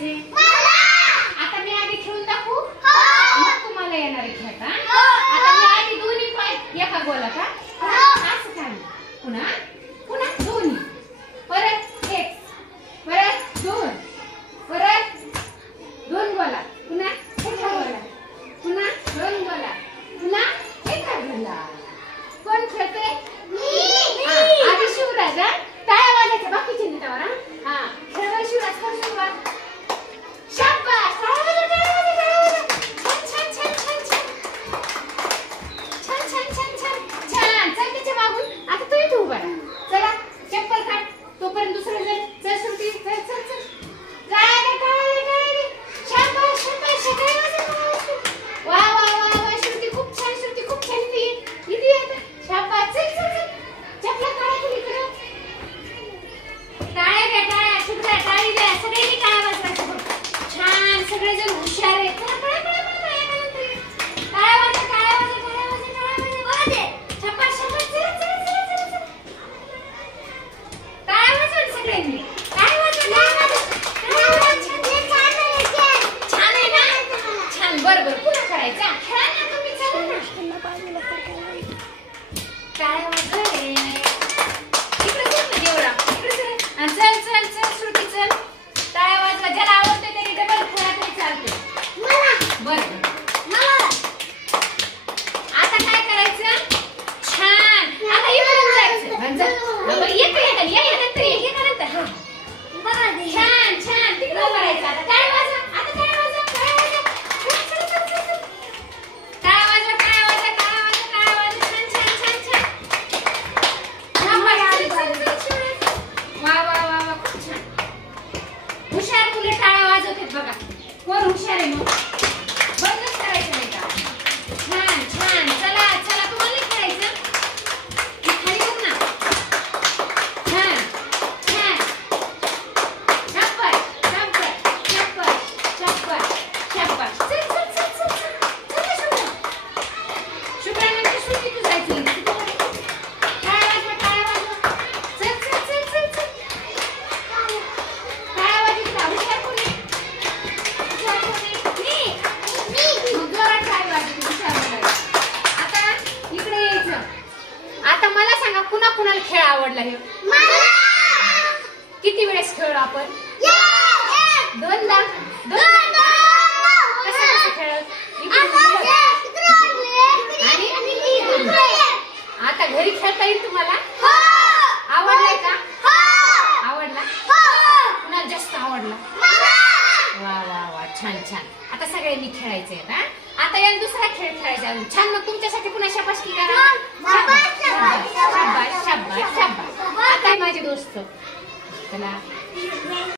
खेळायचे? आता मी आधी खेळून दाखवू, मग तुम्हाला येणार आहे खेळता. आता मी आधी दोन्ही पाय एका गोला का असं काढ, पुन्हा पुन्हा दोन्ही, परत एक, परत दोन, परत दोन गोला, पुन्हा एका गोला, पुन्हा दोन गोला, पुन्हा एका गोला. कोण खेळते? आधी शिवराज. टाळ्या वाजायच्या बाकीचे नेतावर. हा खेळ शिवराज कर सुरुवात. शाबास, टाळ्या वाजव, टाळ्या वाजव, टाळ्या वाजव. छान छान छान छान छान छान छान छान छान. चल तिच्या मागून. आता तू इथे उभा राहा. चला चप्पल काढ, तोपर्यंत दुसरं जण. चल सुरती, चल चल चल. टाळ्या दे, टाळ्या दे, टाळ्या दे. शाबास शाबास, टाळ्या वाजव. वा वा वा वा, श्रुती खूप छान, श्रुती खूप छान. इथे आता शाबास. चल चल चल. चपला काढा तुम्ही इकडे. टाळ्या द्या, टाळ्या, शुभ्रा टाळी द्या. सगळ्यांनी टाळ्या वाजवायचं. छान, सगळेजण हुशार आहेत. चला पळा पळा पळा, एकानंतर एक. टाळ्या वाजवा, टाळ्या वाजवा, टाळ्या वाजवा, टाळ्या वाजवा. शाबास शाबास. चला चला चला चला. टाळ्या वाजवा सगळ्यांनी. टाळ्या वाजवा, टाळ्या वाजवा. छान आहे ना? छान. बरोबर, पुन्हा करायचं. खेळा ना तुम्ही, चला ना. टाळ्या वाजवा रे. इकडे चल ना देवरा, इकडे चल. चल चल चल श्रुती, चल. टाळ्या वाजवा. ज्याला आवडते त्याने डबल खेळा तरी चालते. बरं, आता काय करायचं? छान. आता इकडून जायचं. छान छान. तिकडे करायचं. आता टाळ्या वाजवा. आता टाळ्या वाजवा, टाळ्या वाजवा. चल चल चल चल. टाळ्या वाजवा, टाळ्या वाजवा, टाळ्या वाजवा, टाळ्या वाजवा. छान छान छान छान. वा वा वा वा, खूप छान. हुशार मुले टाळ्या वाजवतात बघा. कोण हुशार आहे मग? बंदच करायचं नाही का? छान छान. चला चला, तुम्हाला खेळायचं. खाली बघ ना. छान छान. शाबास शाबास शाबास शाबास शाबास. चल चल चल चल चल. चल शुभ्रा. शुभ्रानंतर श्रुती तू जायचं. टाळ्या वाजवा, टाळ्या वाजवा. चल चल चल चल चल. टाळ्या वाजवा. हुशार कोण आहे? हुशार कोण आहे? मी. मग जोरात टाळ्या वाजवा, हुशार बोलायला. आता इकडे यायचं. आता मला सांगा, कुणा कुणाला खेळ आवडला हे? किती वेळेस खेळलो आपण? दोनदा. दोनदा. कसं कसं खेळत? आता घरी खेळता येईल तुम्हाला? आवडलाय का? आवडला? कुणाला जास्त आवडला? वा वा वा, छान छान. आता सगळ्यांनी खेळायचंय. आता याला दुसरा खेळ खेळायचा. छान. मग तुमच्यासाठी पुन्हा शाबासकी करा. शाबास शाबास शाबास शाबास. आता माझे दोस्त. चला.